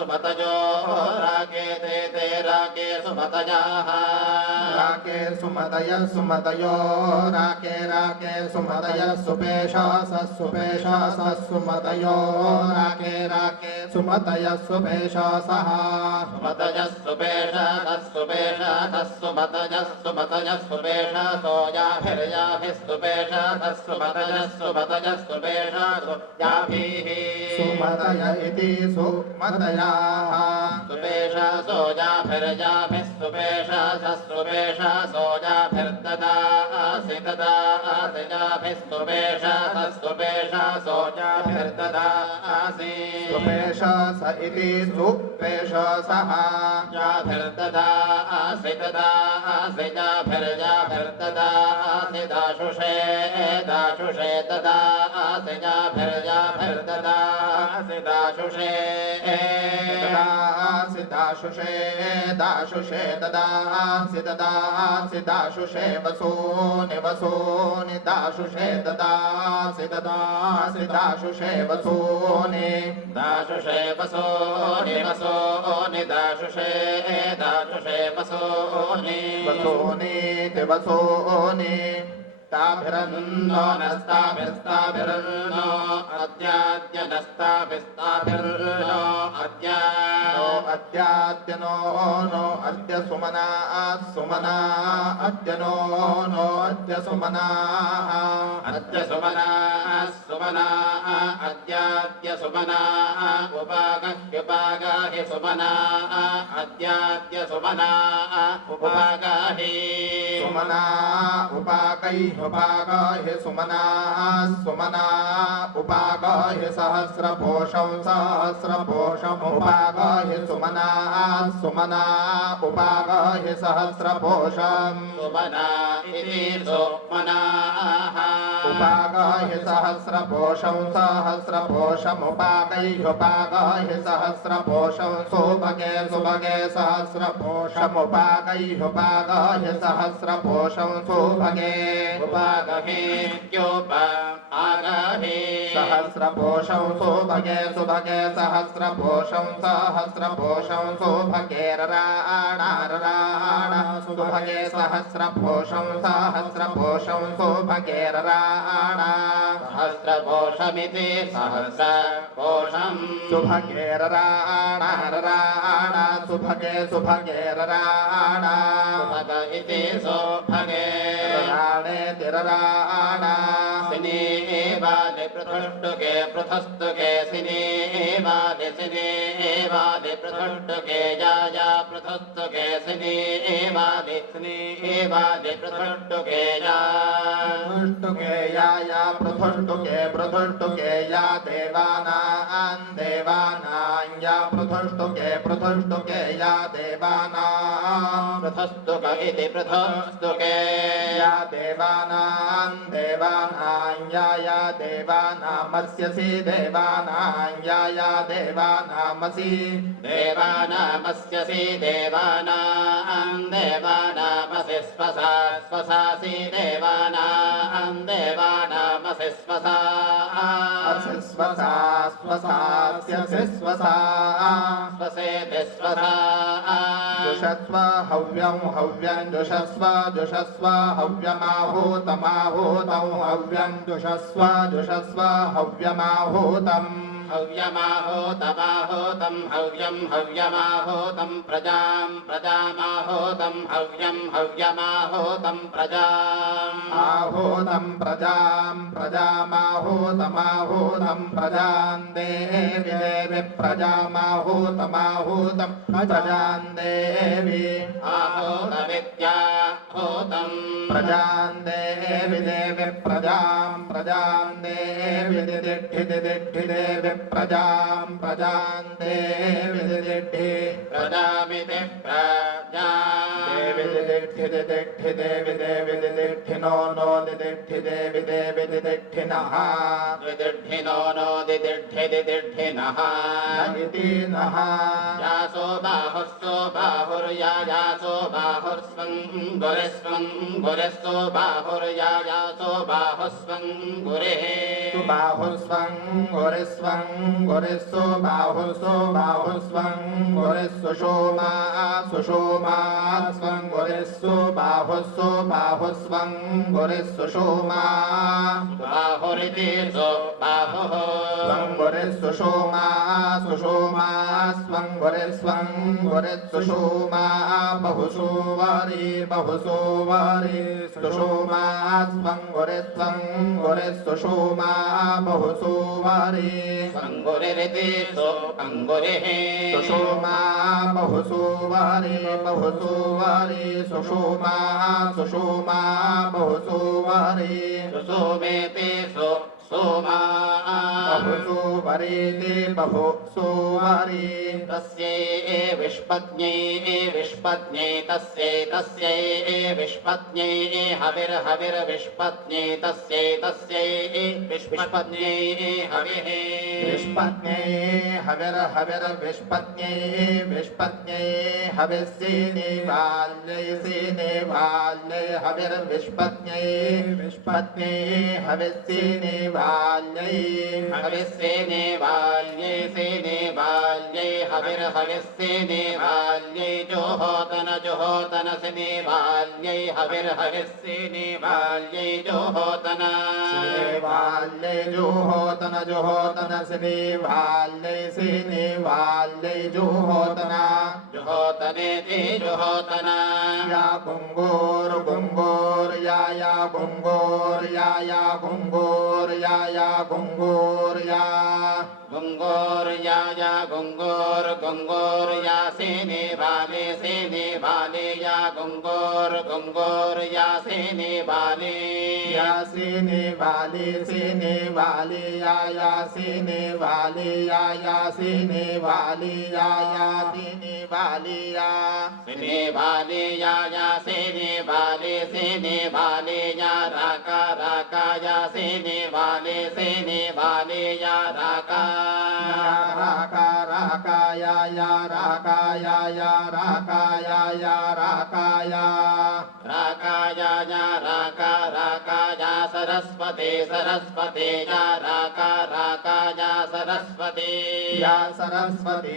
सुमतयो रागे ते रागे सुमतयाः रागे सुमतय सुमतयो रागे सुमतय सुपेशा सुमतयो रागे सुमतय सुपेशा सः सुमतय सुपेशा सुमतय सुपेशा सोयाभिर्याभिस्तुपेशा सुमतय सुपेशा याभिः सुमतय इति सुमतयाः सुपेशा सोयाभिर्याभिः सुपेशा सुपेशा सोयाभिर्ददासि याभिस्तुपेशा सुपेशा सोयाभिर्ददासि सुपेशा स इति सुपेशा सः याभिर्ददासि याभिर्ददासि दाशुषे ददासि याभिर्ददासि दाशुषे दाशुषे ददासि दाशुषे वसूनि दाशुषे ददासि दाशुषे वसूनि दाशुषे वसूनि दाशुषे वसूनि ताभिरन्नो नस्ताभिस्ताभिरन्नो अद्याद्य नस्ताभिस्ताभिर्नो अद्याद्यनो नो अद्य सुमना अद्य नो अद्य सुमना अद्याद्य सुमना उपागाहि सुमना अद्याद्य सुमना उपागाहि सुमना उपागैः उपागाहि सुमना उपागाहि सहस्रपोषं उपागाहि सुमना उपागाहि सहस्रपोषं सुमना इति सुमनाः उपागाहि सहस्रपोषं उपागैः सहस्रपोषं सुभगे सहस्रपोषमुपागैः उपागाहि सहस्रपोषं सुभगे आगाहि सहस्रपोषं सुभगे सहस्रपोषं सुभगे राण सुभगे सहस्रपोषं सुभगे राण सहस्रपोषमिति सहस्रपोषं सुभगे राण सुभगे राण सुभग इति सुभगे राणे सिने वाले पृथस्तुके सिने वाले पृथस्तुके या पृथस्तुके सिने वाले पृथस्तुके या पृथस्तुके या देवानां या पृथस्तुके या देवानां पृथस्तुक इति पृथस्तुके या देवानां या देवानामस्यसि देवानां या देवानामसि देवानामस्यसि देवानामसि स्वसासि देवानामसि स्वसास्यसि स्वसेति स्वसा जुषस्व हव्यं हव्यं जुषस्व जुषस्व हव्यमाहूतमाहूतं हव्यं जुषस्व जुषस्व हव्यमाहूतम् हव्यमाहूतमाहूतं हव्यं हव्यमाहूतं प्रजां प्रजामाहूतं हव्यं हव्यमाहूतं प्रजाम् आहूतं प्रजां प्रजामाहूतमाहूतं प्रजां देवी देवी प्रजामाहूतमाहूतं प्रजां देवी आहूतमित्याहूतं प्रजां देवी देवी प्रजां प्रजां देवी दिदिद्धि दिदिद्धि देवी प्रजां प्रजां देवी दिदिद्धि प्रजामिति प्रजा देवी दिदिद्धि दिदिद्धि देवी देवी दिदिद्धि नो नो दिदिद्धि देवी देवी दिदिद्धि नः दिदिद्धिनो नो दिदिद्धिनः न इति नः यासो बाहुस्सो बाहुर्यायासो बाहुर्स्वं गुरिस्वं गुरिस्सो बाहुर्यायासो बाहुस्वं गुरिः बाहुस्वं गुरिस्वं गुरिस्सु बाहुसो बाहुस्वं गुरिस्सु सोमा सुषोमा स्वं गुरिस्सु बाहुस्सु बाहुस्वं गुरिस्सु सोमा बाहुरिति सो बाहुः स्वं गुरिस्सु सोमा सुषोमा स्वं गुरिस्वं गुरिस्सु सोमा बहुसु वारि सुषोमा स्वं गुरिस्सु सोमा बहुसु वारि अंगुरिरिति सो अंगुरिः सुषोमा बहुसु वारि सुषोमा सुषोमा बहुसु वारि सुसोमेति सो सोमा बहुसु वरीति बहुसु वारि तस्यै विष्पत्न्यै विष्पत्न्यै तस्यै विष्पत्न्यै हविर्हविर्विष्पत्न्यै तस्यै विष्पत्न्यै हविः विष्पत्न्यै हविर्हविर्विष्पत्न्यै विष्पत्न्यै हविस्सिनि बाल्यै हविर्विष्पत्न्यै विष्पत्न्यै हविस्सिनि बाल्यै हविस्सेने बाल्यै हविर्हविस्सेने बाल्यै जोहोतन सिने बाल्यै हविर्हविस्सेने बाल्यै जोहोतन बाल्यै जोहोतन सिनि बाल्यै जोहोतन जोहोतनेति जोहोतन या गुंगोर या गुंगोर या गुंगोर या गुंगोर या सेने वाले या गुंगोर या सेने वाले या सेने वाले या सेने वाले या सेने वाले या सेने वाले या सेने वाले या सेने वाले या राका या सेने वाले या राका राका या राका या सरस्वती या राका या सरस्वती या सरस्वती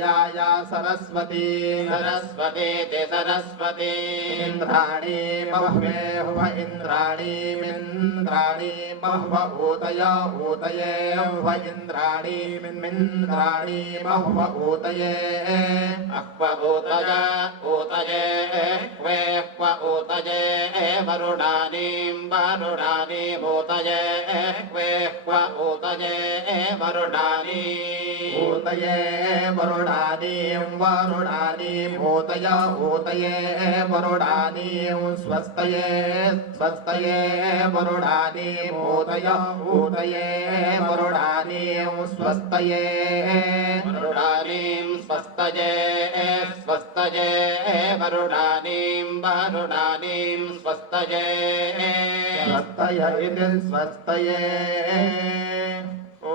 या सरस्वती ते सरस्वती इंद्राणी बह्वेह इंद्राणी बह्व ऊतये इंद्राणी बह्व ऊतये अक्व ऊतये क्व ऊतये वरुणानीं ऊतये क्व ऊतये वरुणानी ऊतये वरुणानीं ऊतये वरुणानीं स्वस्तये वरुणानीं ऊतये वरुणानीं स्वस्तये वरुणानीं स्वस्तये वरुणानीं स्वस्तये स्वस्तय इति स्वस्तये ॐ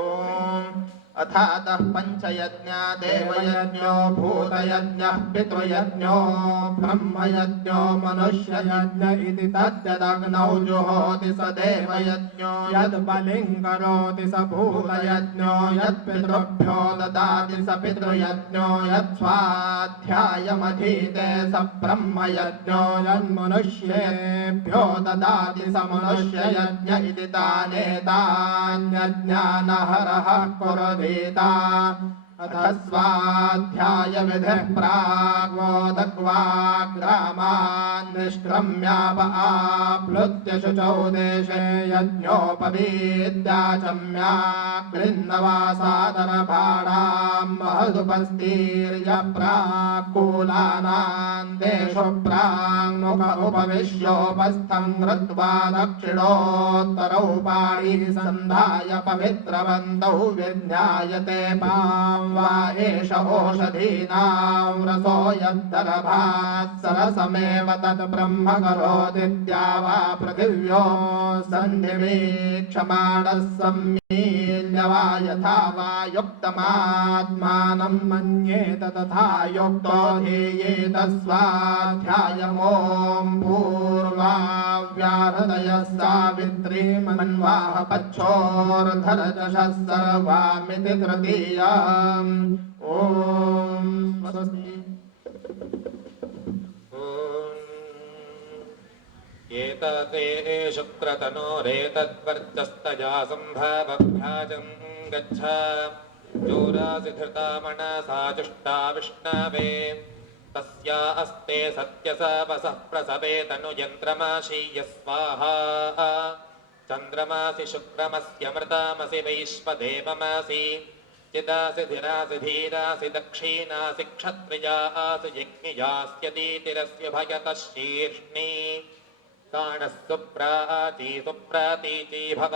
अथातः पञ्चयज्ञा देवयज्ञो भूतयज्ञः पितृयज्ञो ब्रह्मयज्ञो मनुष्ययज्ञ इति तद्यदग्नौ जुहोति स देवयज्ञो यद्बलिं करोति स भूतयज्ञो यत्पितृभ्यो ददाति स पितृयज्ञो यत्स्वाध्यायमधीते स ब्रह्मयज्ञो यन्मनुष्येभ्यो ददाति स मनुष्ययज्ञ इति तानेतान्यज्ञानहरः कुर्वीता अथ स्वाध्यायविधिः प्राग्वोदग्वाग्रामान् निष्क्रम्याप आप्लुत्य शुचौ देशे यज्ञोपवीद्याचम्याग्निन्नवासादरभाणां महदुपस्तीर्य प्राक्कूलानां देशो प्राङ्मुख उपविश्योपस्थं कृत्वा दक्षिणोत्तरौ पाणिः सन्धाय पवित्रवन्तौ विज्ञायते पां वा एष ओषधीनां रसो यद्दरभात् सरसमेव तत् ब्रह्म करोतीत्या वा पृथिव्यो सन्निवीक्षमाणः सम्मील्य वा यथा वा युक्तमात्मानं मन्येत तथा युक्तो ध्येयेत स्वाध्यायमों पूर्वाव्याहृदयः सावित्री मन्वाह पच्छोर्धरजशः सर्वामिति तृतीयम् ॐ स्वस्ति एतते शुक्रतनोरेतद्वर्चस्तया सम्भवभ्याजं गच्छ जोरासि धृता मनसा जुष्टा विष्णवे तस्या अस्ते सत्यसवसः प्रसवे तनुयन्त्रमाशीय स्वाहा चन्द्रमासि शुक्रमस्य मृतामसि वैश्वदेवमासि चिदासि धिरासि धीरासि दक्षिणासि क्षत्रियासि यज्ञियास्यतीतिरस्य भयतः शीर्ष्णि ताणः सुप्रातीची भव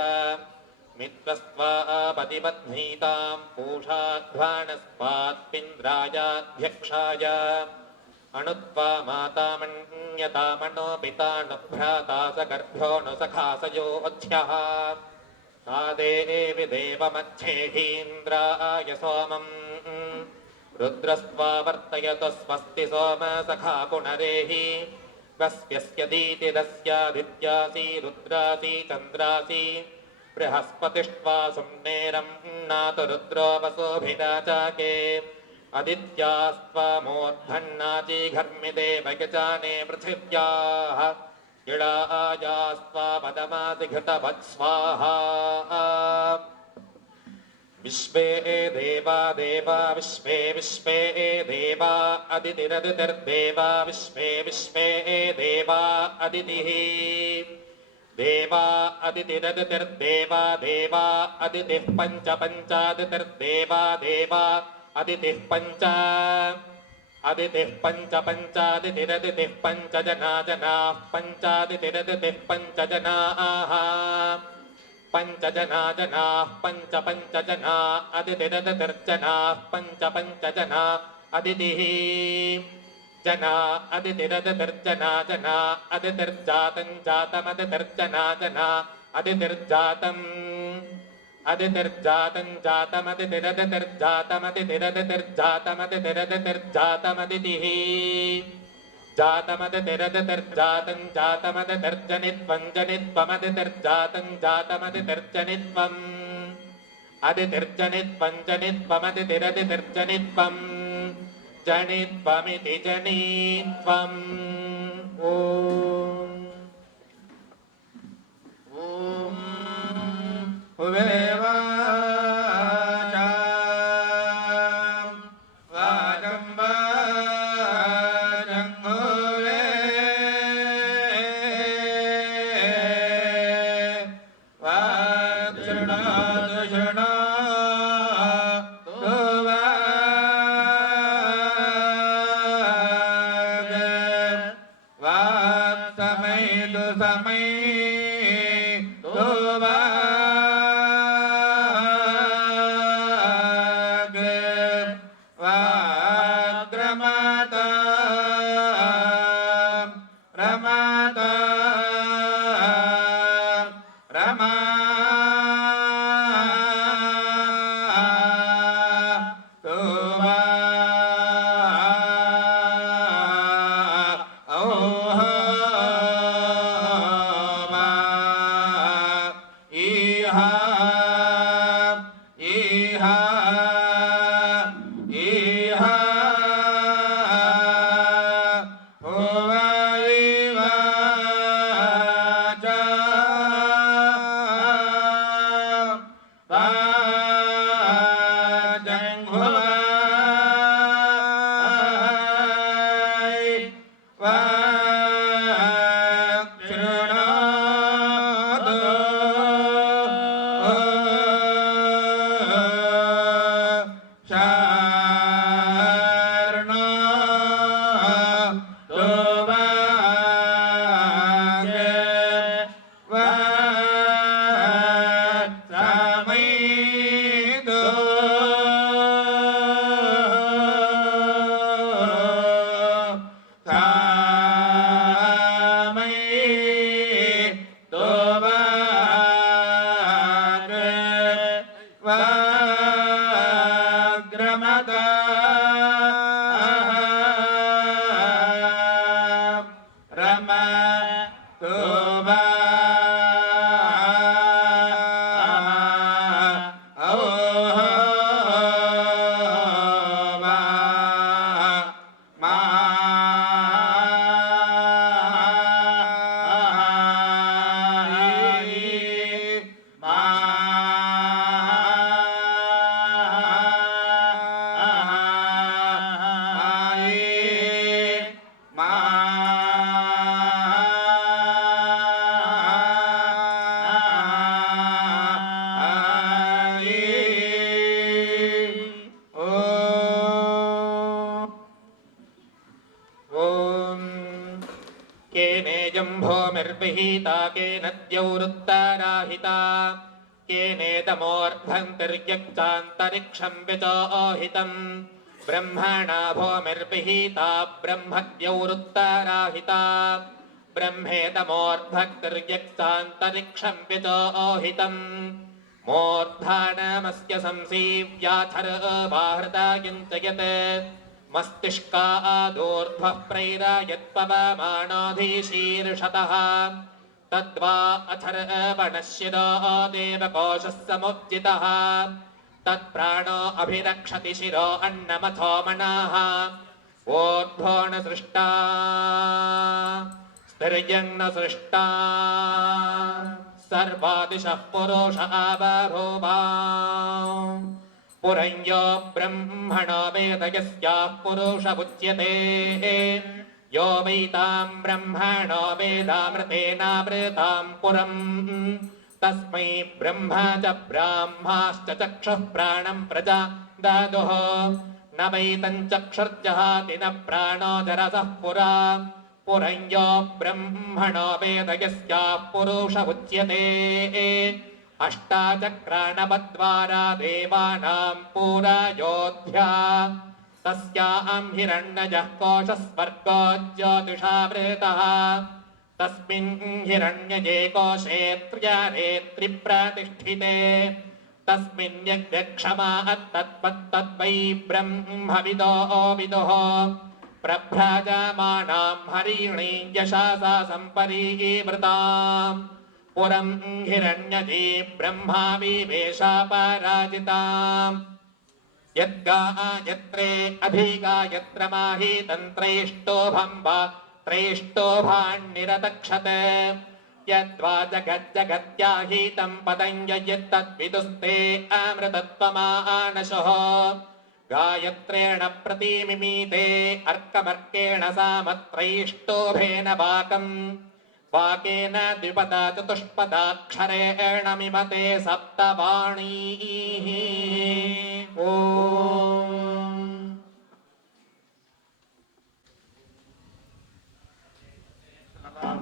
मित्रस्त्वापतिबध्नीतां पूषाध्वानस्त्वात्पिन्द्रायाध्यक्षाय अणुत्वा मातामण्यतामनो पितानुभ्राता स गर्भ्यो नु सखासयोऽध्यः सा देवी देवमच्छेहीन्द्राय सोमम् रुद्रस्त्वा वर्तयतु स्वस्ति सोम सखा पुनरेहि वस्यस्यदीतिरस्यादित्यासि रुद्रासि चन्द्रासि बृहस्पतिष्ट्वा सुम्नेरं नातु रुद्रो वसोभिदा चाके अदित्यास्त्वा मूर्धन्नाचि घर्मिदे वैगजाने पृथिव्याः इळायास्त्वा पदमासि घृतवत्स्वाहा विश्वे देवा देवा विश्वे विश्वे देवा अदितिरदितिर्देवा विश्वे विश्वे देवा अदितिः देवा अदितिरदितिर्देवा देवा अदितिः पञ्च पञ्चादितिर्देवा देवा अदितिः पञ्च अदितिः पञ्च पञ्चादितिरदितिः पञ्च जना जनाः पञ्चादितिरदितिः पञ्च जनाः पञ्च जना जनाः पञ्च पञ्च जना अदितिरदितिर्जनाः पञ्च पञ्च जना अदितिः जना अदितिरदितिर्जना जना अदितिर्जातं जातमदितिर्जना जना अदितिर्जातम् अदितिर्जातं जातमदितिरदितिर्जातमदितिरदितिर्जातमदितिरदितिर्जातमदितिः जातमदितिरदितिर्जातं जातमदितिर्जनित्वं जनित्वमदितिर्जातं जातमदितिर्जनित्वम् अदितिर्जनित्वं जनित्वमदितिरदितिर्जनित्वम् जनित्वमिति जनित्वम् ॐ केनेजम्भोमिर्विहीता केन द्यौरुत्तराहिता केनेदमोऽर्धन्तिर्यक्तान्तरिक्षं विचोहितम् ब्रह्मणा भूमिर्विहीता ब्रह्मद्यौरुत्तराहिता ब्रह्मेदमोऽर्धक्तिर्यक्तान्तरिक्षं विचोहितम् मूर्धानमस्य संसीव्याथर्वाहृतायञ्चयत् मस्तिष्कादूर्ध्वः प्रैरायत्पवमानोऽधीशीर्षतः तद्वा अथर्वणशिरो देवकोशः समुज्जितः तत्प्राणो अभिरक्षति शिरो अन्नमथो मनाः ऊर्ध्वो न सृष्टा स्थिर्यं न सृष्टा सर्वादिशः पुरुष आबभूवा पुरञ्यो ब्रह्मणो वेद यस्याः पुरुष उच्यते यो वैतां ब्रह्मणो वेदामृतेनावृतां पुरम् तस्मै ब्रह्म च ब्राह्माश्च चक्षुः प्राणं प्रजा ददुः न वैतं चक्षुर्जहाति न प्राणो जरसः पुरा पुरञ्यो ब्रह्मणो वेद यस्याः पुरुष उच्यते अष्टाचक्राणवद्वारा देवानां पुरा योध्या तस्यां हिरण्यजः कोशस्वर्गो ज्योतिषावृतः तस्मिन् हिरण्यजे कोशे त्र्यरेत्रिप्रतिष्ठिते तस्मिन् यज्ञक्षमा तत्त्वै ब्रह्मविदो विदुः प्रभ्राजमानां हरिणी यशासा सम्परीवृताम् पुरं हिरण्यजी ब्रह्मा विवेशापराजिताम् यद्गायत्रे अधिगायत्र माहीतन्त्रैष्टोभं वा त्रैष्टोभान्निरतक्षत यद्वा जगज्जगत्याहीतं पदं यत्तद्विदुस्ते अमृतत्वमानशः गायत्रेण प्रतिमिमीते अर्कमर्केण सामत्रैष्टोभेन वाकम् वाकेन द्विपदा चतुष्पदाक्षरेण मिमते सप्तवाणीः ॐ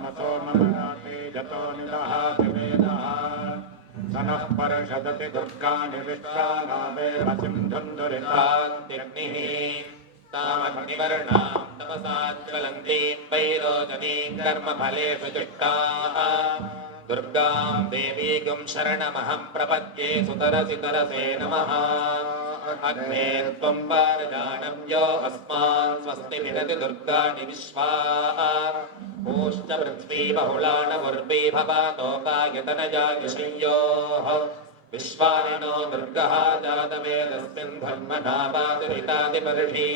मतो ममनाते जतो निदहाति वेदः स नः पर्षदति दुर्गाणि विश्वानामेव सिन्धुन्दुरितान्तिर्निः तामग्निवर्णां तपसा ज्वलन्तीं वैरोचनीं कर्मफलेषु जुष्टाः दुर्गां देवीगुं शरणमहं प्रपद्ये सुतरसि तरसे नमः अग्ने त्वं वारजानं यो अस्मान् स्वस्ति विदति दुर्गाणि विश्वा ऊश्च पृथ्वी बहुलाणमुर्वी भवातोकायतनजायशंयोः विश्वानिनो दुर्गः जातवेदस्मिन् धर्मनापातिरितादिपर्षि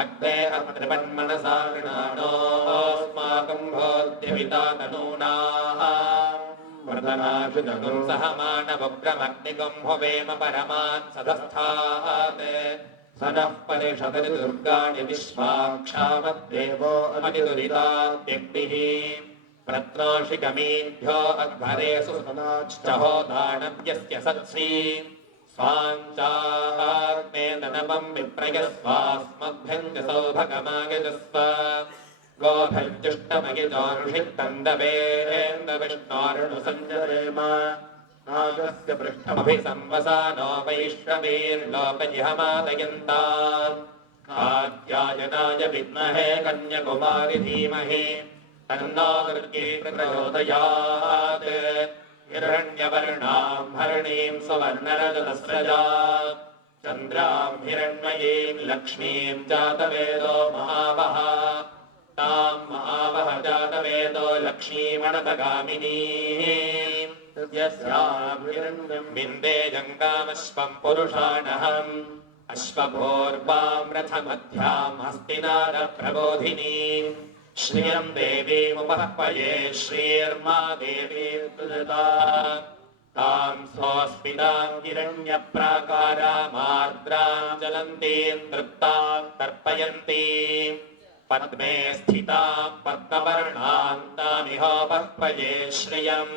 अग्ने अत्रिपन्मनसा गृणानोऽस्माकं भोद्यविता तनूनाः वर्धनाशुदगुं सह मानवग्रमग्निगुं हुवेम परमात् सदस्थात् स नः परिषदति दुर्गाणि विश्वाक्षामद्देवो अतिदुरितात्यग्निः प्रत्नोषिकमीभ्यो अध्वरेषु सुनाश्चहो दानव्यस्य सत्सी स्वाञ्चाग्नेदनवम् विप्रयस्वास्मभ्यम् च सौभगमायजस्व गोभर्जुष्टमगिजोषित्तन्दवेन्द्रविष्णोरुणुसञ्जरेम नागस्य पृष्ठमभिसंवसानो वैश्रवीर्लोकजिहमादयन्ताम् कात्यायनाय विद्महे कन्याकुमारि धीमहि तन्नो दुर्गे प्रचोदयात् हिरण्यवर्णाम् हरिणीम् सुवर्णरजतस्रजात् चन्द्राम् हिरण्मयीम् लक्ष्मीम् जातवेदो महावः ताम् महावः जातवेदो लक्ष्मीमणपगामिनीम् यस्याम् हिरण्यम् विन्दे जङ्गामश्वम् पुरुषाणहम् अश्वभोर्वाम् रथमध्याम् हस्तिनादप्रबोधिनीम् श्रियम् देवीमुपह्वये श्रीर्मा देवी तुजता ताम् स्वस्मिताम् हिरण्यप्राकारामार्द्राम् ज्वलन्तीम् तृप्ताम् तर्पयन्तीम् पद्मे स्थिताम् पद्मवर्णाम् तामिहोपह्वये श्रियम्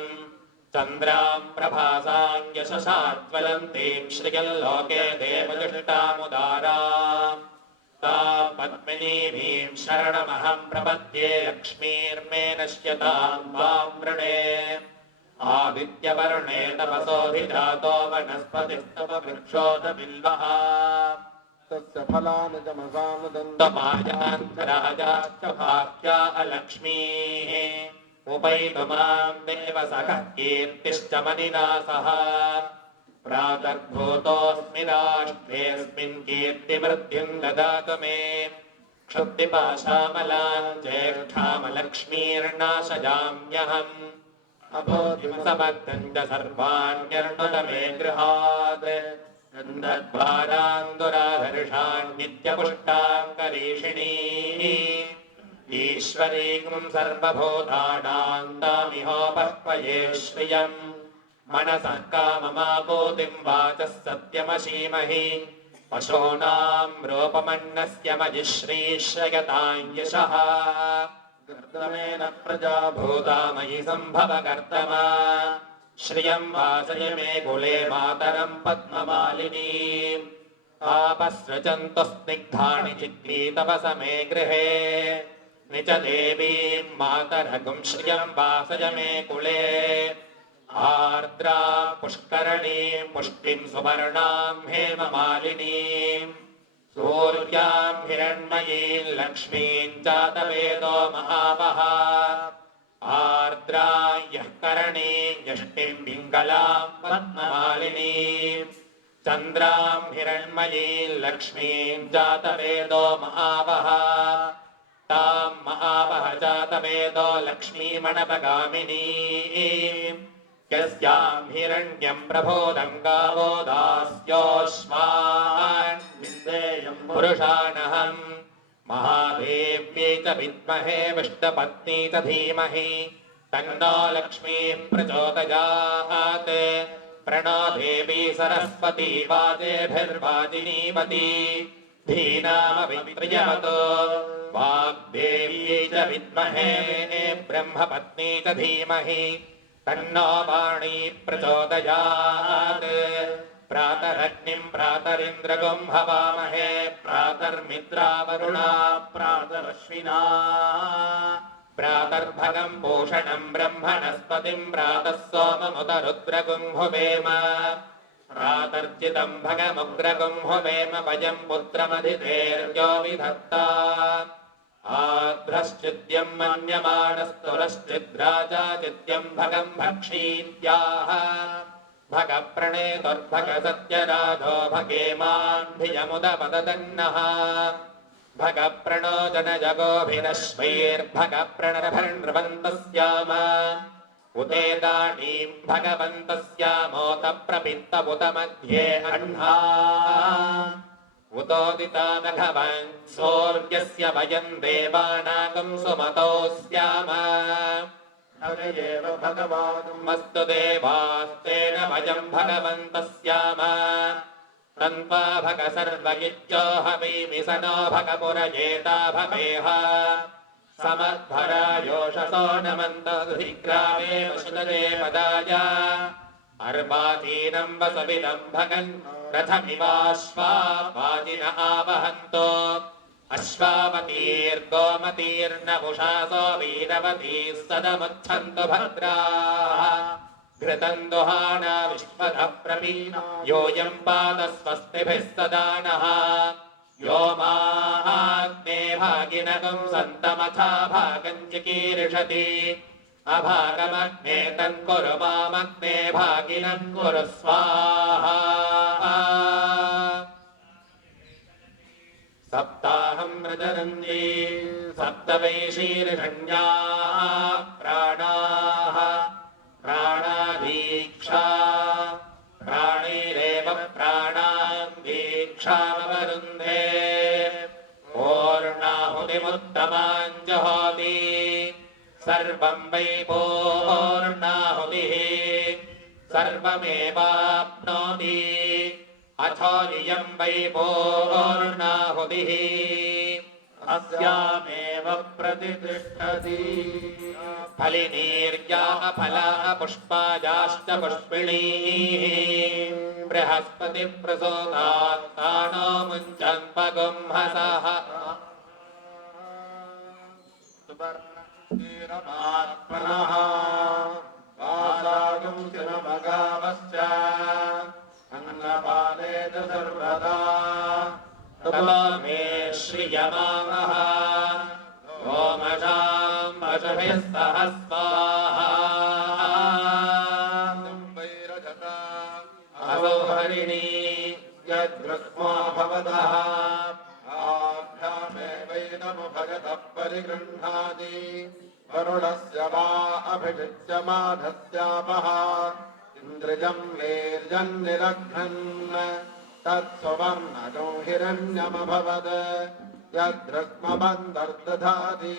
चन्द्राम् प्रभासाम् यशसाज्वलन्तीम् श्रियल्लोके देवदुष्टामुदाराम् ताम् पद्मिनीमीम् शरणमहम् प्रपद्ये लक्ष्मीर्मे नश्यताम् वाम् वृणे आदित्यवर्णे तपसोऽभिजातो वनस्पतिस्तव वृक्षोदबिल्वः तस्य फलानि जमसानुदन्तमायान्तराजाश्च भाक्या अलक्ष्मीः उपैतु माम् देवसखः कीर्तिश्च मनिना सह प्रातर्भूतोऽस्मि राष्ट्रेऽस्मिन् कीर्तिमृद्धिम् ददातु मे क्षुत्तिपाशामलाम् ज्येष्ठामलक्ष्मीर्नाशयाम्यहम् अभोधिमसमर्थम् च सर्वाण्यर्णुत मे गृहात् गन्धद्वारान् दुराधर्षान् नित्यपुष्टाम् करीषिणीः ईश्वरीम् सर्वभूतानाम् तामिहोपह्वये श्रियम् मनसः काममापूतिम् वाचः सत्यमशीमहि पशूनाम् रूपमन्नस्य मजिश्रीश्रयताम् यशः कर्दमेन प्रजा भूतामयि सम्भव कर्दमा श्रियम् वासय मे कुले मातरम् पद्ममालिनीम् आपसृजन्तु स्निग्धानि चित्ती तव समे गृहे निज देवीम् मातरगुम् श्रियम् वासय मे कुले आर्द्रा पुष्करणीम् पुष्टिम् सुवर्णाम् हेममालिनीम् सूर्याम् हिरण्मयीम् लक्ष्मीम् जातवेदो महावः आर्द्रा यः करणीम् यष्टिम् पिङ्गलाम् पद्ममालिनीम् चन्द्राम् हिरण्मयीम् लक्ष्मीम् जातवेदो महावः ताम् महावः जातवेदो लक्ष्मीमणपगामिनीम् यस्याम् हिरण्यम् प्रबोधम् गावो दास्योऽस्मान् विन्देयम् पुरुषाणहम् महादेव्यै च विद्महे विष्णुपत्नी च धीमहि तन्नो लक्ष्मीः प्रचोदयात् प्रणो देवी सरस्वती वाजेभिर्वाजिनीवती धीनामवित्र्यवतो वाग्देव्यै च विद्महे ब्रह्मपत्नी च धीमहि तन्नो वाणी प्रचोदयात् प्रातरग्निम् प्रातरिन्द्रगुम् हवामहे प्रातर्मित्रावरुणा प्रातरश्विना प्रातर्भगम् भूषणम् ब्रह्मणस्पतिम् प्रातः सोममुतरुद्रगुम् हुवेम प्रातर्जितम् भगमुग्रगुम् हुवेम वयम् पुत्रमधितेर्यो विधत्ता आध्रश्चिद्यम् मन्यमाणस्तुरश्चिद्राजा चिद्यम् भगम् भक्षीत्याह भगप्रणेतुर्भग सत्यराधो भगेमान् भियमुदपदन्नः भगप्रणो जनजगोभिरश्वैर्भगप्रणरभर्नृवन्तस्याम उतेदानीम् भगवन्तस्यामोत प्रपित्तपुत मध्ये अह्ना उतोदिता नघवन् सूर्यस्य वयम् देवानागम् सुमतो स्याम हरयेव भगवान् मस्तु देवास्तेन वयम् भगवन्तः स्याम तन्त्वा भग सर्वगित्योऽहमीमि स नो भगपुरयेता भवेह समध्वरायोषसो नमन्तधिग्रामे वसुदते पदाय अर्वाचीनम् वसविदम् भगन् रथमिवाश्वापादिन आवहन्तो अश्वावतीर्गोमतीर्नपुषासो वीरवतीः सदमुच्छन्तु भद्राः घृतम् दुहाना विश्वतः प्रवीण योऽयम् पाद स्वस्तिभिः सदा नः यो माग्ने भागिनकम् सन्तमथा भागम् चिकीर्षति अभागमग्ने तन्कुरु मामग्ने भागिनम् कुरु स्वाहा सप्ताहम् रजरञ्जी सप्तवैशीर्षण्याः प्राणाः प्राणादीक्षा प्राणैरेव प्राणान् दीक्षामवरुन्धे पूर्णाहुतिमुत्तमाम् जहोति सर्वम् वै पूर्णाहुतिः सर्वमेवाप्नोति अथो नियम् वै पूर्णाहुतिः अस्यामेव प्रतिष्ठति फलिनीर्याः फलाः पुष्पायाश्च पुष्पिणीः बृहस्पतिप्रसूतात् तानो मुञ्चन् पगुंहसः सुवर्णक्षीरमात्मनः आसागम् शिवमगावश्च अन्नपाने च सर्वदा ततो मे श्रियमामः ओमशाम् अशुभिः सह स्वाहा असौ हरिणी यद्रुक्मा भवतः आभ्यामेवैनमुभयतः परिगृह्णाति वरुणस्य वा अभिषिच्य माधस्यापः इन्द्रियम् वीर्यम् निरघ्नन् तत्सुवर्णजो हिरण्यमभवत् यद्रुक्मबन्धर्दधाति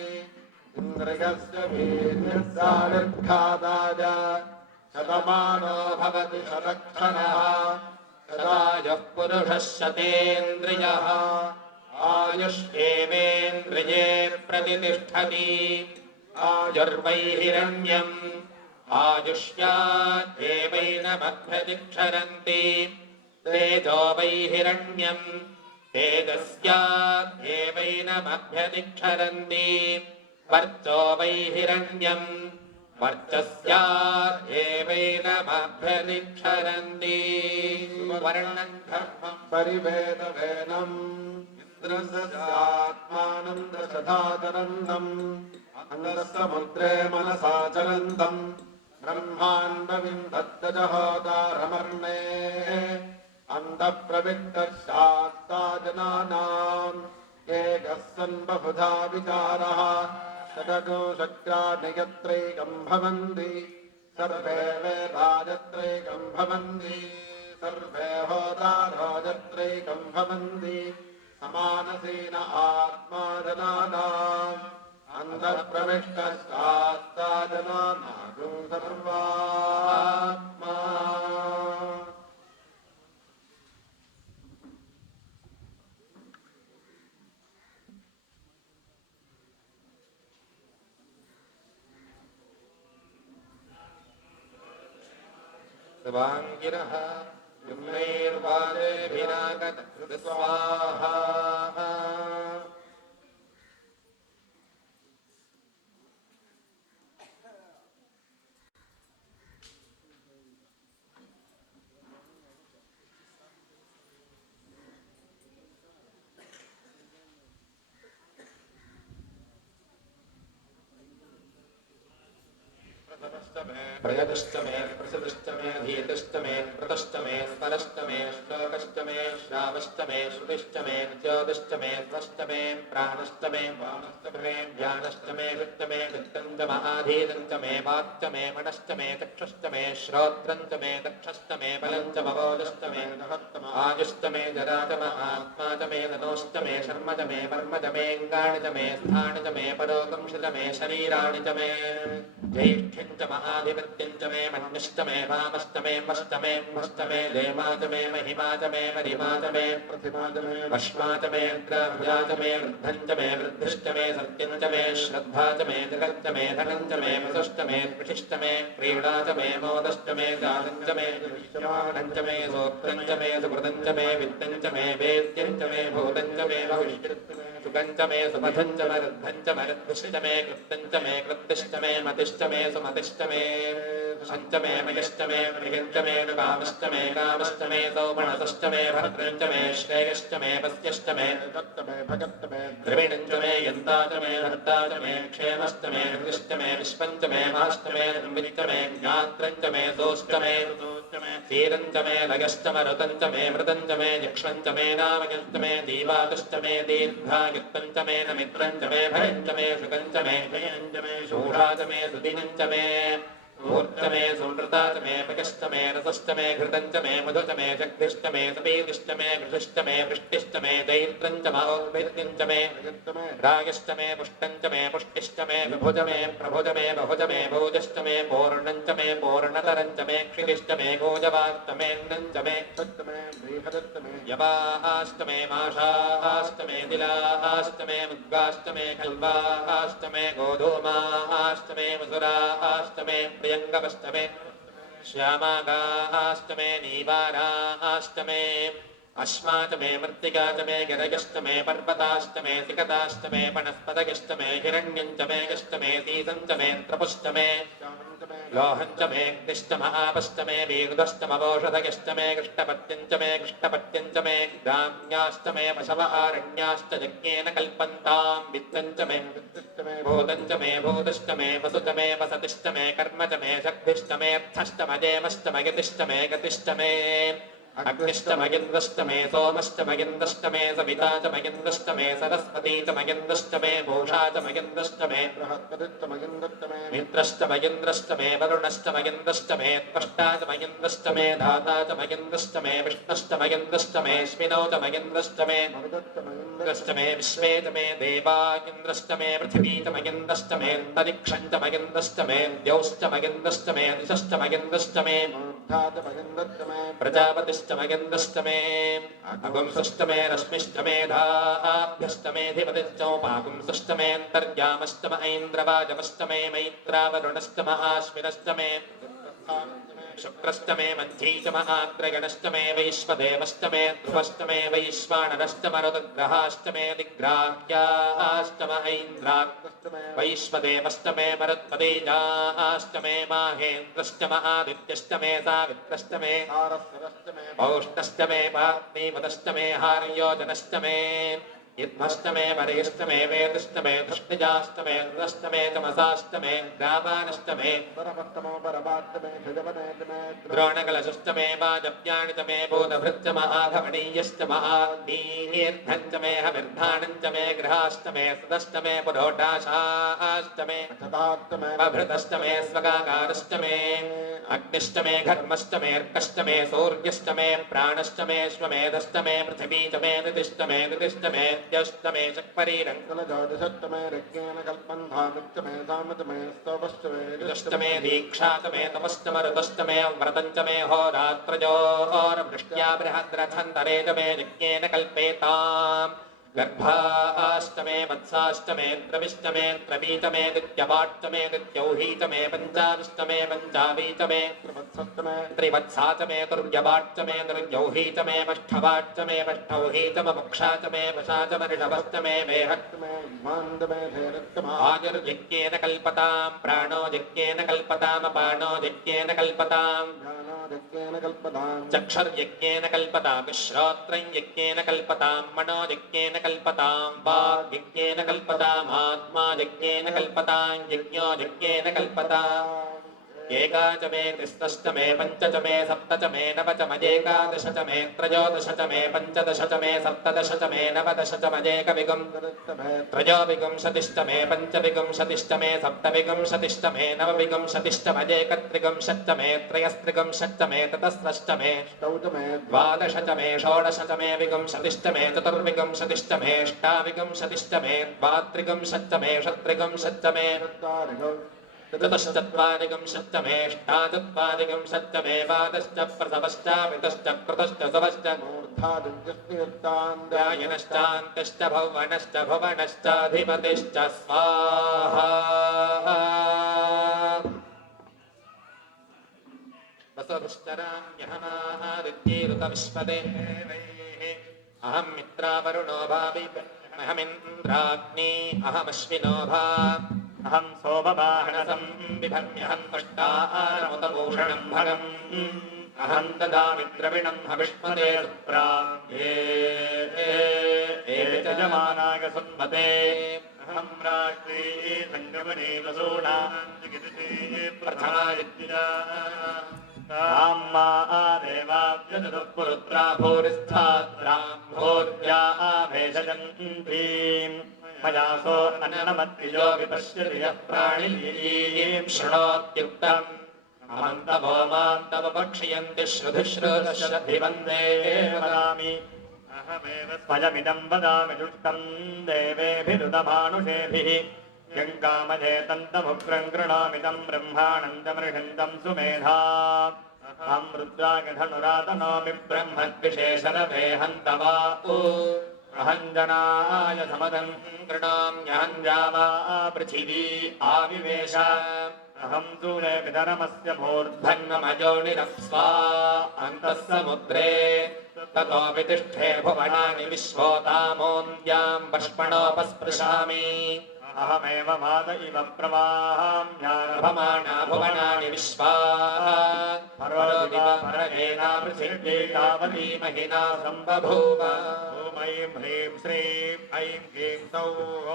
इन्द्रियस्य वीर्यस्याविर्घाताय शतमानो भवति शतक्षणः सदायुः पुरुषः शतेन्द्रियः आयुष्येवेन्द्रिये प्रतितिष्ठति आयुर्वै हिरण्यम् आयुष्यादेवैनमभ्यतिक्षरन्ति तेजो वै हिरण्यम् तेजस्यादेवैनमभ्यतिक्षरन्ति वर्चो वै हिरण्यम् वर्चस्यादेवैनमभ्यतिक्षरन्ति वर्णम् धर्मम् परिवेदवेनम् इन्द्रस्यात्मानन्दशधातरन्दम् अन्तःसमुद्रे मनसा चलन्तम् ब्रह्माण्डविन्दत्तजहोतारमर्णे अन्तःप्रविष्टशाक्ताजनानाम् एकः सन् बहुधा विचारः षडगोषक्राणियत्रैकम् भवन्ति सर्वे वेदायत्रैकम् भवन्ति सर्वे होताराजत्रैकम् भवन्ति समानसीन आत्मा जनानाम् अन्तःप्रविष्टशाक्ताजनानाम् सर्वात्मा स्वाङ्गिरः युम्नैर्वादेभिरागत स्वाहा प्रयतश्च मे प्रसदश्च मे धीतश्च मे प्रतश्च मे स्परश्च मे श्लोकश्च मे श्रावश्च मे श्रुतिश्च मे ज्योतिश्च मे त्वश्च मे प्राणश्च मे वामश्च मे ज्ञानश्च मे वित्त मे वित्तं च महाधीतं च मे वाक्च मे मनश्च मे चक्षुश्च मे श्रोत्रं च मे दक्षश्च मे बलं च मवोजश्च मे आयुश्च मे जरा च महात्मा च मे तनोश्च मे शर्म च मे वर्म च मे अङ्गानि च मे स्थानि च मे परोगंश च मे शरीराणि च मे ज्येष्ठि आधिपत्यं च मे मन्यश्च मे वामश्च मे मष्टमे मष्टमे देवाच मे महिमाच मे परिमाच मे प्रतिमाच मे वश्वाच मे अग्रभुजाच मे वृद्धञ्च मे वृद्धिश्च मे सत्यं च मे श्रद्धा च मे जगच्च मे धनं च मे वसुश्च मे कृषिश्च मे क्रीडा च मे मोदश्च मे जातं च मे विश्वानं च मे सोत्रं च मे सुकृतं च मे वित्तं च मे वेद्यं च मे भूतं च मे भविष्यत् सुखं च मे सुमधं च मरुद्धं च मरुद्भिश्च मे कृत्तं च मे कृत्तिश्च मे मतिश्च मे सुमतिश्च मे शञ्च मे मयश्च मे प्रियञ्च मे कामश्च मे कामश्च मे सौमनसश्च मे भद्रं च मे श्रेयश्च मे पस्यश्च मे भगत्त मे भगत्त मे द्रविणं च मे यन्ता च मे हर्ता च मे क्षेमश्च मे हृदिश्च मे विश्वं च मे महश्च मे संविच्च मे ज्ञात्रं च मे दोश्च मे क्षीरं च मे लयश्च मरुतं च मे मृतं च मे यक्ष्मं च मे नामयश्च मे दीवातश्च मे दीर्घायुक्तं च मे नमित्रं च मे भयं च मे सुखं च मे भयं च मे शूढा च मे सुदिनं च मे ऊर्च मे सुनृता च मे पयश्च मे रसश्च मे घृतं च मे मधु च मे जग्धिश्च मे सपीतिश्च मे घृषिश्च मे वृष्टिश्च मे दैत्रं च महोद्भिद्यं च मे रागश्च मे पुष्टं च मे पुष्टिश्च मे विभुज मे प्रभुज मे बहुज मे भोजश्च मे पूर्णं च मे पूर्णतरं च मे क्षितिश्च मे गोजवाश्च मे अन्नं च मे तत् मे बृहदत्त मे यवाश्च मे माषाश्च मे तिलाश्च मे मुद्गाश्च मे कल्वाश्च मे गोधूमाश्च मे मधुराश्च मे प्रियङ्गवश्च मे श्यामागाश्च मे नीवाराश्च मे अश्माच मे मृत्तिका च मे गिरयश्च मे पर्वताश्च मे सिकताश्च मे वनस्पतयश्च मे हिरण्यं च मे यश्च मे सीतं च मे त्रपुश्च मे लोहं च मे अग्निश्च महापश्च मे वीर्धश्च मे कृष्णपत्यं च मे कृष्णपत्यं च मे ग्राम्याश्च मे पशव आरण्याश्च यज्ञेन कल्पन्तां वित्तं च मे भूतं च मे भूतश्च मे वसु च मे वसतिश्च मे कर्म च मे शक्तिश्च मे अर्थश्च मजेमश्च मयतिश्च मे गतिश्च मे अग्निश्च मगिन्द्रश्च मे सोमश्च मगिन्द्रश्च मे सविता च मगिन्द्रश्च मे सरस्वती च मगिन्द्रश्च मे भूषा च मगिन्द्रश्च मे बृहस्पतिश्च मगिन्द्रश्च मे मित्रश्च मगिन्द्रश्च मे वरुणश्च मगिन्द्रश्च मे त्वष्टा च मगिन्द्रश्च मे धाता च मगिन्द्रश्च मे विष्णुश्च मगिन्द्रश्च मे स्मिनौ च मगिन्द्रश्च मे मरुदश्च मे विश्वे च मे देवा इन्द्रश्च मे पृथिवी च मगिन्द्रश्च मे अन्तरिक्षं च मगिन्द्रश्च मे द्यौश्च मगिन्द्रश्च मे दिशश्च मगिन्द्रश्च मे प्रजापतिश्च मगिन्द्रश्च मे अगुंसश्च मे रश्मिश्च मे धाभ्यश्च मे धिपतिश्चोपागुंसश्च मे अन्तर्यामश्च म ऐन्द्रवाजमश्च मे मैत्रावरुणश्च म आश्विनश्च मे शुक्रश्च मे मध्यै च महाग्रगणश्च मे वैश्वदेवश्च मे ध्रुवश्च मे वैश्वानरश्च मरुद्ग्रहाश्च मे दिग्राह्याश्च म ऐन्द्राग्श्च मे वैश्वदेवश्च मे मरुत्पदेजाश्च मे माहेन्द्रश्च महादित्यश्च मे सावित्रश्च मे सारस्वतश्च मे पौष्णश्च मे पार्थिवतश्च मे हार्योजनश्च मे युद्मश्च मे वरेश्च मे वेदश्च मे धृष्टिजाश्च मे रुदश्च मे तमसाश्च मे ग्रामानश्च मे द्रोणकलशश्च मे वाजव्याणि च मे बोधभृच्च महाघमणीयश्च महादीर्घञ्च मे हविर्धानञ्च मे गृहाश्च मे सदश्च मे पुरोडाशाश्च मे अभृतश्च मे स्वगाकारश्च मे अग्निश्च मे घर्मश्च मे अर्कश्च मे सूर्यश्च मे प्राणश्च मे श्वमेधश्च मे पृथिवी च मे नितिश्च मे नितिश्च मे द्यश्च मे चक्परीरङ्कुलजातश्च मे ऋग्येन कल्पन्धामिश्च मे सामच मे स्तवश्च मे युजश्च मे दीक्षा च मे तपश्च मरुतश्च मे व्रतं च मे होरात्रयोर्वृष्ट्या बृहद्रथन्तरे च मे यज्ञेन कल्पेताम् गर्भाश्च मे वत्साश्च मे द्रविश्च मे द्रवीत मे दित्यवाट्च मे दित्यौहीत मे पञ्चाविश्च मे पञ्चावीत मे त्रिवत्सा च मे तुर्यवाट्च मे दुर्यौहीत मे पष्ठवाट्च मे पष्ठौहीत मुक्षा च मे वशा च मऋषभश्च मे वेहक् मे मान्द मे आयुर्यज्ञेन कल्पतां प्राणो यज्ञेन कल्पतामपानो यज्ञेन कल्पताम् चक्षुर्यज्ञेन कल्पतां श्रोत्रं यज्ञेन कल्पतां मनो यज्ञेन कल्पतां वाक् यज्ञेन कल्पतामात्मा यज्ञेन कल्पतां यज्ञो यज्ञेन कल्पताम् एका च मे तिस्तश्च मे पञ्च च मे सप्त च मे नव च मयेकादश च मे त्रयोदश च मे पञ्चदश च मे सप्तदश च मे नवदश च मयेकविगुं त्रयोविगुंशतिश्च मे पञ्चविगुंशतिश्च मे सप्तविगुंशतिश्च मे नवविगुंशतिश्च मयेकत्रिगुंशश्च मे त्रयस्त्रिगुंशश्च मे ततस्रश्च मे द्वादश च मे षोडश च मे विगुंशतिश्च मे चतुर्विगुंशतिश्च मे अष्टाविगुंशतिश्च मे द्वात्रिगुंशश्च मे षट्त्रिगुंशश्च मे चतुश्चत्वारिकं सप्तमेष्टाचत्वारिकं सप्तमेवादश्च प्रथमश्चामितश्च कृतश्च सवश्च मूर्धादित्यश्च भुवनश्च भुवनश्चाधिपतिश्च स्वाहा वसुभिश्चराम्यहमादित्यैरुतविश्वदे अहं मित्रावरुणो भावि अहमिन्द्राग्नि अहमश्विनो भा अहं सोमवाहनसं बिभन्यहं पुष्टारमुतभूषणं भगम् अहं ददामि द्रविणं हविष्मदे सुप्राह्ये यजमानाय सुन्मते अहं राष्ट्रे सङ्गमने वसूनां प्रथमादित्या मा देवाभ्यजदुःपुरुत्रा भूरिस्थात्रां भोज्या भेषजन्तीं मया सो अन्नमत्तिजो विपश्यति यः प्राणिलीं शृणोत्युक्तम् अमन्तभो मां तव पक्षयन्ति श्रुधिश्रुतशब्दिवन्दे वदामि अहमेव स्वयमिदं वदामि जुष्टं देवेभिरुदमानुषेभिः यं कामधेतन्तमुग्रं गृणामिदं ब्रह्मानन्दमृषन्तं सुमेधा अहं रुद्रागधनुरातनोमि ब्रह्मद्विशेषरवे हन्तवा अहञ्जनाय समदं गृणाम्यहञ्जावा पृथिवी आविवेश अहं सूरे विधरमस्य मूर्धन्वमजोनिरस्वा अन्तः समुद्रे ततो वितिष्ठे भुवनानि विश्वोतामोऽन्त्यां पष्पणोपस्पृशामि अहमेव वाद इव प्रवाहाम्यारभमाणा भुवनानि विश्वा परजेना पृथिवी तावती महिना सम्बभूव ॐ ऐं ह्रीं श्रीं ऐं क्लीं सौः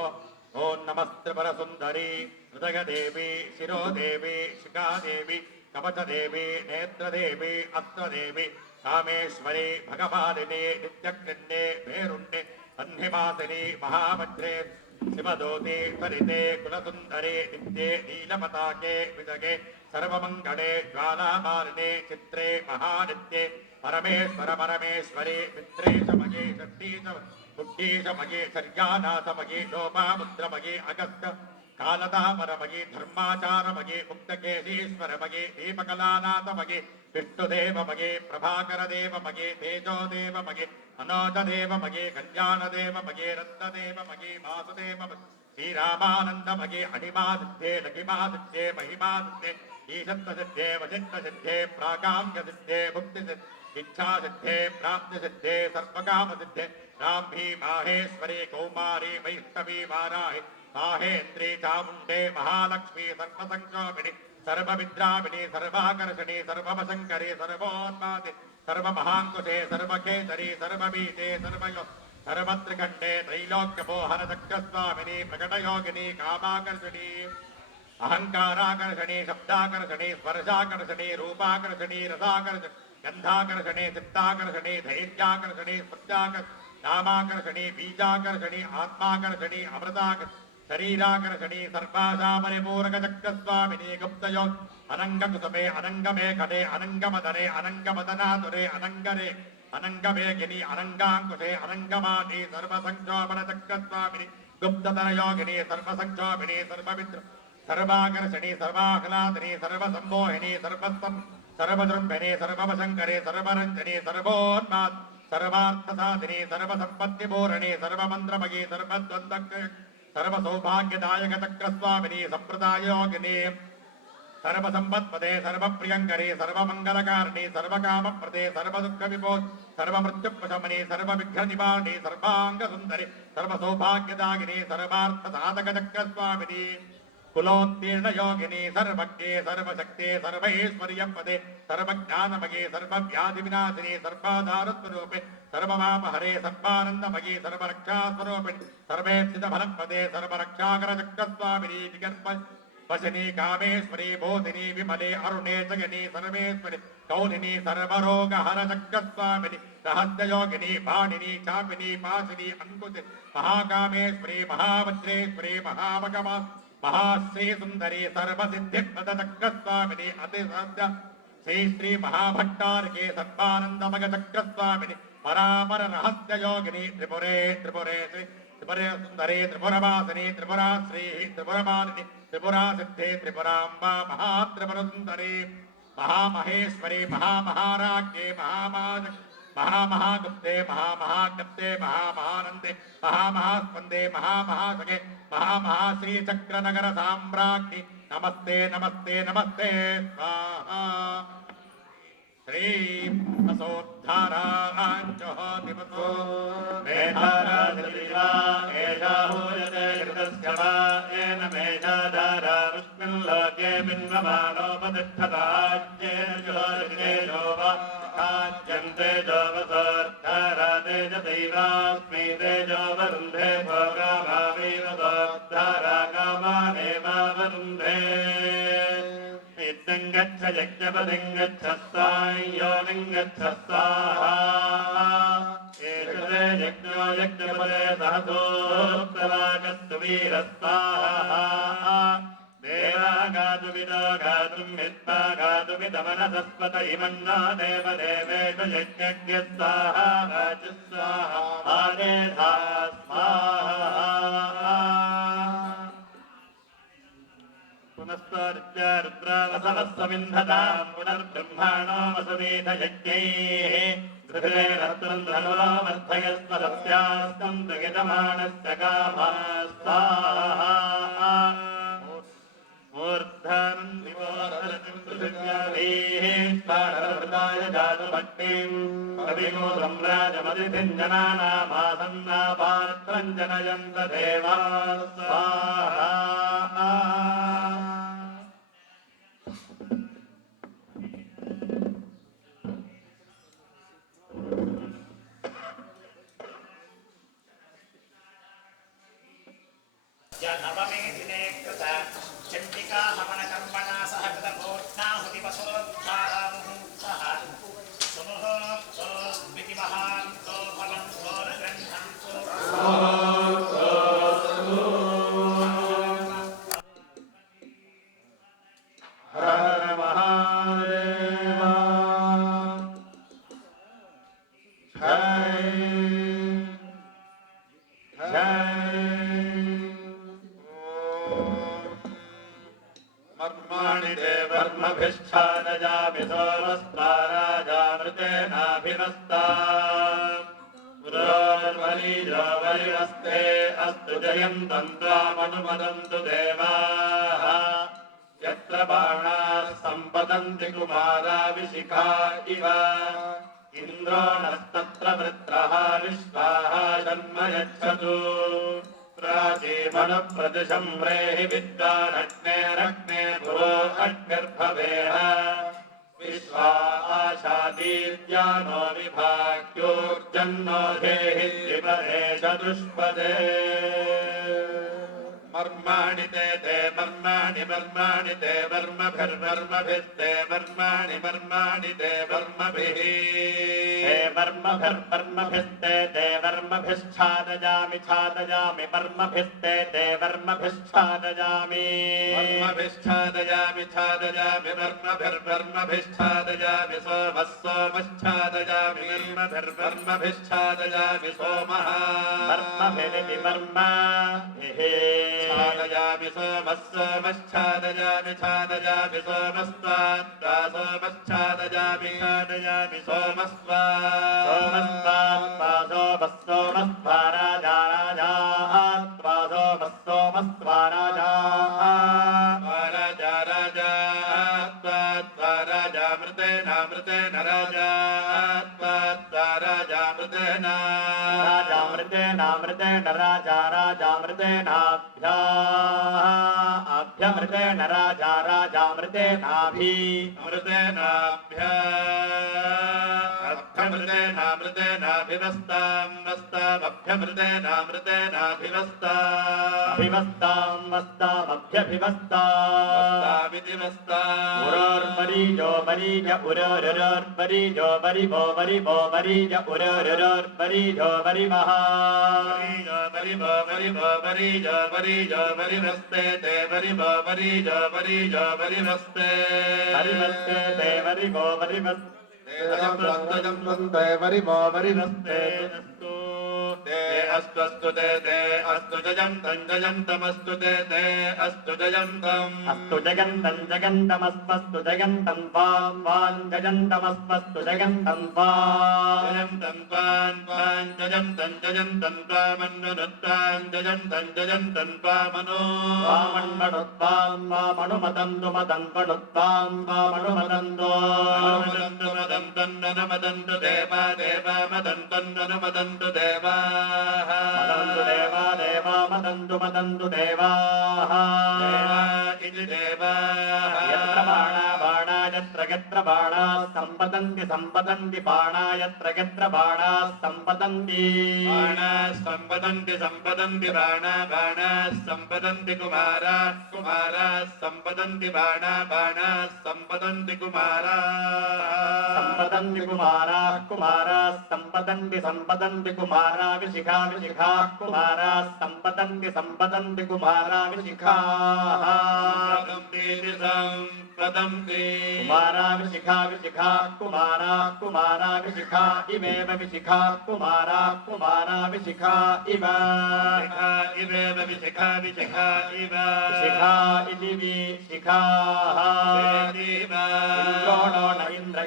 ॐ नमस्त्रिपुरसुन्दरी हृदयदेवी शिरोदेवी शिखादेवी कवचदेवी नेत्रदेवी अस्त्रदेवी कामेश्वरी भगवादिनी नित्यकृण्ये भेरुण्ये सन्निवासिनी महावज्रे शिवदूते परिते कुलसुन्दरे नित्ये नीलपताके विजगे सर्वमङ्गले ज्वालामालिने चित्रे महानित्ये परमेश्वर परमेश्वरे मित्रे च मगे शक्ति च बुद्धि च मगे शर्यानाथमगे लोपामुद्रमगे अगस्त कालदापरमगे धर्माचारमगे मुक्तकेशीश्वरमगे दीपकलानाथमगे विष्णुदेवमगे प्रभाकरदेवमगे तेजोदेवमगे मनोजदेवमगे कल्याणदेवमगे रत्नदेवमगे वासुदेव श्रीरामानन्दमगे अणिमादित्ये लघिमादित्ये महिमादित्ये ईशत्वसिद्धे वसिष्ठसिद्धे प्राकाम्यसिद्धे मुक्तिसिद्धे इच्छासिद्धे प्राप्तिसिद्धे सर्वकामसिद्धे ब्राह्मी माहेश्वरी कौमारी वैष्णवी वाराहि माहेन्द्री चामुण्डे महालक्ष्मी सर्वसंक्षोभिणी सर्वविद्राविणी सर्वाकर्षणी सर्ववशङ्करी सर्वोन्मादि सर्वमहाङ्कुशे सर्वकेसरी सर्वबीजे सर्वयो सर्वत्रिकण्डे त्रैलोक्यमोहनचक्रस्वामिनी प्रकटयोगिनी कामाकर्षणी अहङ्काराकर्षणी शब्दाकर्षणी स्पर्शाकर्षणी रूपाकर्षणी रसाकर्षणी गन्धाकर्षणी चित्ताकर्षणी धैर्याकर्षणी स्पर्शाकर्षणी नामाकर्षणी बीजाकर्षणी आत्माकर्षणी अमृताकर्षणी शरीराकर्षणी सर्वासापरिपूरकचक्रस्वामिनी गुप्तयो अनङ्गकुसुमे अनङ्गमेखले अनङ्गमदने अनङ्गमदनातुरे अनङ्गरे अनङ्गमेघिनी अनङ्गाङ्कुशे अनङ्गमाती सर्वसंक्षोभणचक्रस्वामिनी गुप्ततरयोगिनी सर्वसंक्षोभिनी सर्वविद्र सर्वाकर्षणी सर्वाह्लादिनी सर्वसम्मोहिनी सर्वजृम्भिनी सर्ववशङ्करी सर्वरञ्जनी सर्वोन्माद सर्वार्थसाधिनी सर्वसम्पत्तिपूरणी सर्वमन्त्रमयी सर्वद्वन्द्वक्षय सर्वसौभाग्यदायकचक्रस्वामिनी सम्प्रदायोगिनी सर्वसम्पत्पदे सर्वप्रियङ्करी सर्वमङ्गलकारिणी सर्वकामप्रदे सर्वदुःखविभो सर्वमृत्युप्रशमनी सर्वविघ्ननिवारिणी सर्वाङ्गसुन्दरी सर्वसौभाग्यदायिनी सर्वार्थसाधकचक्रस्वामिनी कुलोत्तीर्णयोगिनी सर्वज्ञे सर्वशक्ते सर्वैश्वर्यपदे सर्वज्ञानमये सर्वव्याधिविनाशिनी सर्वाधारस्वरूपे सर्वमापहरे सर्वानन्दमये सर्वरक्षास्वरूपिणि सर्वेत्सितफलपदे सर्वरक्षाकरचक्रस्वामिनी विकल्प वशनी कामेश्वरी बोधिनी विमले अरुणे जगनी सर्वेश्वरी कौलिनी सर्वरोगहरचक्रस्वामिनी रहस्ययोगिनी बाणिनी चापिनी पाशिनी अंकुशि महाकामेश्वरी महावज्रेश्वरी महाभगवा महाश्री सुंदरी सर्वसिद्धिप्रदचक्रस्वामिनी अतिसद्य श्री श्री महाभट्टारिके सर्वानंदमय चक्रस्वामिनी परापर रहस्य योगिनी त्रिपुरे त्रिपुरे श्री त्रिपुरे सुन्दरे त्रिपुरवासिनी त्रिपुराश्री त्रिपुरमालिनी त्रिपुरासिद्धे त्रिपुराम्बा महात्रिपुरसुन्दरी महामहेश्वरी महामहाराज्ञे महामहागुप्ते महामहागप्ते महामहानन्दे महामहास्पन्दे महामहासगे महामहाश्रीचक्रनगर साम्राज्ञि नमस्ते नमस्ते नमस्ते स्वाहा श्री असोद्धाराञ्जहोतिपसो मेधाराजलिवा एषा हूयते कृतस्य वा येन मेधाधारा विष्णुल्लोके बिन्वमानोपतिष्ठताज्येन ज्योतितेजो वा काज्यन्ते जोवसोद्धारा तेजसैवास्मै तेजो वरुन्धे भोगाभावीवसोद्धारा कामानेवावरुन्धे गच्छ यज्ञपदिं गच्छ स्वायोनिं गच्छ स्वाहा एषते यज्ञो यज्ञपदे सहसोत्तरागस्तु वीरस्वाहा देवागातुमिदो गातुं विद्वा गातुमिदमनसस्पत इमन्नो देवदेवेषु यज्ञज्ञ स्वाहा गातु स्वाहा आदेधा स्वाहा पुनस्तार्च्य रुद्रावसवस्समिन्धतां पुनर्ब्रह्माणो वसुमीथ यज्ञैः गृहेण धनुरामर्थयस्व तस्यास्तं दुगितमानस्य कामः स्वाहा मूर्धनं निवारयति पृथिव्याभिः स्थाणवृताय जातभक्तिं कविगो सम्राजमतिथिं जनानामासन्नापात्रं जनयन्त देवाः स्वाहा नवमे दिने कृत चण्डिका हवनकर्मणा सह कृतपूर्णाहुतिवसोद्धारामुहूर्तः सुमुहूर्तो विधिमहान्तो फलन्तो रगन्धन्तो हर हर महादेव मर्माणि देवर्मभिष्ठानजामि सोमस्ताराजामृतेनाभिनस्ता पुरोर्वरीजो वरिवस्ते अस्तु जयन्तं त्वामनुमदन्तु देवाः यत्र बाणाः सम्पतन्ति कुमाराविशिखा इव इन्द्रो नस्तत्र वृत्रः विश्वाः शर्म यच्छतु प्राचीमनुप्रदिशं व्रेहि विद्वानग्नेरग्ने भुवो अग्निर्भवेह विश्वा आशादीद्यानो विभाग्योर्जन्नो धेहि द्विपदे चतुष्पदे मर्माणि ते मर्माणि मर्माणि ते वर्मभिर्वर्मभिस्ते मर्माणि मर्माणि ते वर्मभिः ते वर्मभिर्वर्मभिस्ते ते वर्मभिश्छादयामि छादयामि वर्मभिस्ते ते वर्मभिश्छादयामि वर्मभिश्छादयामि छादयामि वर्मभिर्वर्मभिश्छादयामि सोमः सोमश्छादयामि वर्मभिर्वर्मभिश्छादयामि सोमः वर्मभिरिति वर्मा छादयामि सोमश्छादयामि छादयामि सोमस्त्वा सोमश्छादयामि छादयामि सोमस्त्वा सोमस्त्वा सोमस्त्वा राजा राजा त्वा सोमस्त्वा राजा राजा राजा त्वा राजामृतेन राजा त्वा राजामृतेन राजामृतेन राजा राजामृतेनाभ्या अभ्यमृतेन राजा राजामृतेनाभि अमृतेनाभ्या अभ्यमृतेनामृतेनाभिवस्तां वस्तामभ्यमृतेनामृतेनाभिवस्ता अभिवस्तां वस्तामभ्यभिवस्ता वस्तामितिवस्ता उरोर्वरीजो वरीज उरोरुरोर्वरीजो वरिभो वरिभो वरीज उरोरुरोर्वरीजो वरिवः वरीजो वरिभो वरिभो वरीजो वरीजो वरिवस्ते ते वरिभो वरीजो वरीजो वरिवस्ते वरिवस्ते ते वरिभो वरिवस्ते वरिभो वरिवस्ते ते अस्तु ते अस्तु जयन्तमस्तु ते अस्तु जयन्तम् अस्तु जगन्तं जगन्तमस्मस्तु जगन्तं वां जगन्तमस्मस्तु जगन्तं जयन्तम् त्वान् जयन्तम् त्वामन्नुत्वान् जयन्तम् त्वामनो वामन्मनुमदन्तु मदन्वनुत्वां वामनुमदन्तो मदन्तु देवा मदन्तु देवाः मदन्तु देवाः इति देवाः यत्र बाणा यत्र बाणा सम्पतन्ति बाणा यत्र बाणा सम्पतन्ति बाणा सम्पतन्ति कुमारा सम्पतन्ति बाणा सम्पतन्ति कुमारा सम्पतन्ति कुमारा विशिखा कुमारा सम्पतन्ति कुमारा विशिखाः कुमारा विशिखा कुमारा विशिखा इमेव विशिखा कुमारा विशिखा इव इवेव विशिखा इव शिखा इति विशिखाः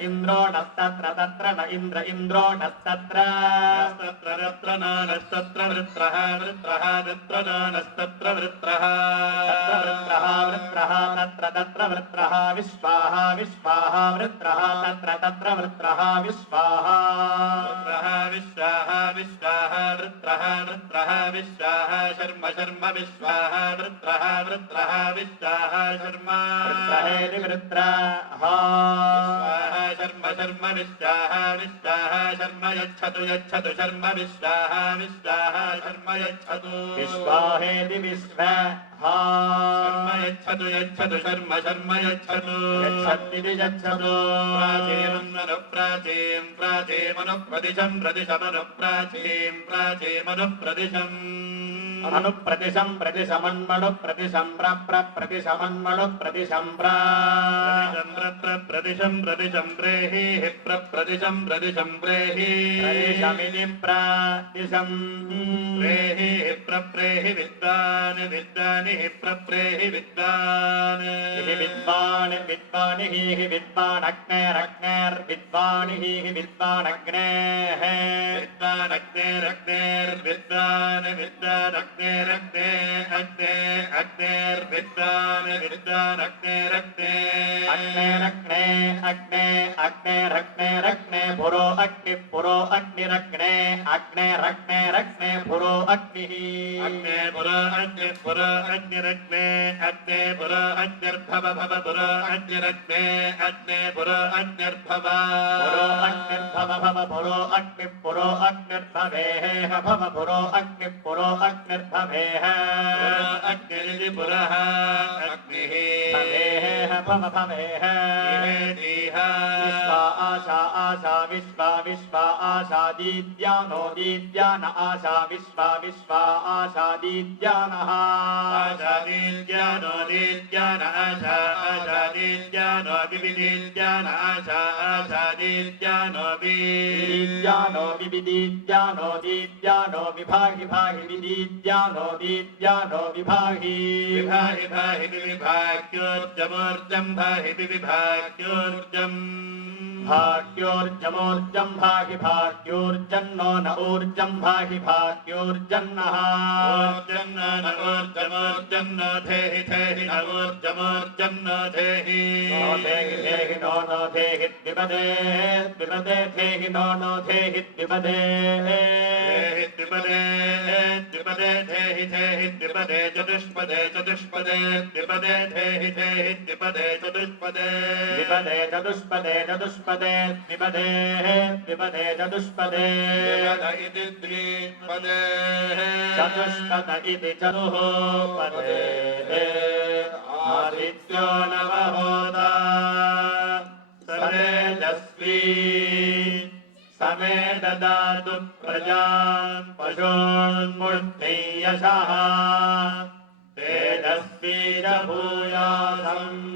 इन्द्रो नस्तत्र तत्र न इन्द्रो नस्तत्र तत्र नस्तत्र वृत्रः नस्तत्र वृत्रः तत्र वृत्रः विश्वाः वृत्रः तत्र वृत्रः विश्वाः विश्वाः वृत्रः विश्वाः शर्म विश्वाः वृत्रः विश्वाः शर्म वृत्रहेति वृत्रः शर्म विश्वाः शर्म यच्छतु शर्म विश्वाः शर्म यच्छतु विश्वाहेति विश्वः शर्म यच्छतु शर्म यच्छतु यच्छति यच्छतु प्राचीमनुप्रदिशम् प्राचीमनुप्रदिशम् अनुप्रदिशम् प्रतिशमन्मनुप्रदिशम् प्रदिशम् प्रेहि प्रदिशम् प्रेहि प्रदिशमिति प्रतिशम् प्रेहि विद्वानि प्रप्रेहि विद्वान् विद्वानि हि विद्वानग्नेर्विद्वानि हि विद्वानग्नेः विद्वानग्नेर्विद्वान् अग्नेर्विद्वानग्नेरग्ने अग्नेरग्ने पुरो अग्निरग्ने अग्नेरग्ने पुरो अग्निः पुरो अग्निरग्ने पुरो अग्निर्भव पुरो अग्निरग्ने पुरो अग्निर्भव पुरो अग्निर्भवेः भव पुरो अग्निर्भवेः अग्निरिति पुरः अग्निः भवेः विश्वा आशादीद्यानो दीद्यान आशा विश्वा आशादीद्यानः आशादीद्यानो दीद्यान आशादीद्यानो विविदीद्यान आशादीद्यानो दीद्यानो दीद्यानो विभाहि विदीद्यानो दीद्यानो विभाहि विभाग्योर्जमोर्जम् भाहि विभाग्योर्जम् भाग्योर्जमोर्जम् भाहि भाग्योर्जन्नो न ऊर्जम् भाहि भाग्योर्जन्नः ऊर्जमोर्जमोर्जन्नो धेहि न ऊर्जमोर्जन्नो धेहि नो धेहि द्विपदे धेहि नो धेहि द्विपदे धेहि द्विपदे चतुष्पदे द्विपदे धेहि द्विपदे चतुष्पदे चतुष्पदे द्विपदे चतुष्पदे इति द्विपदे चतुष्पद इति चतुःपदे आदित्यो नवहोता समेजस्वी समे ददातु प्रजान् पशून्मूर्तियशः तेजस्वी च भूयासम्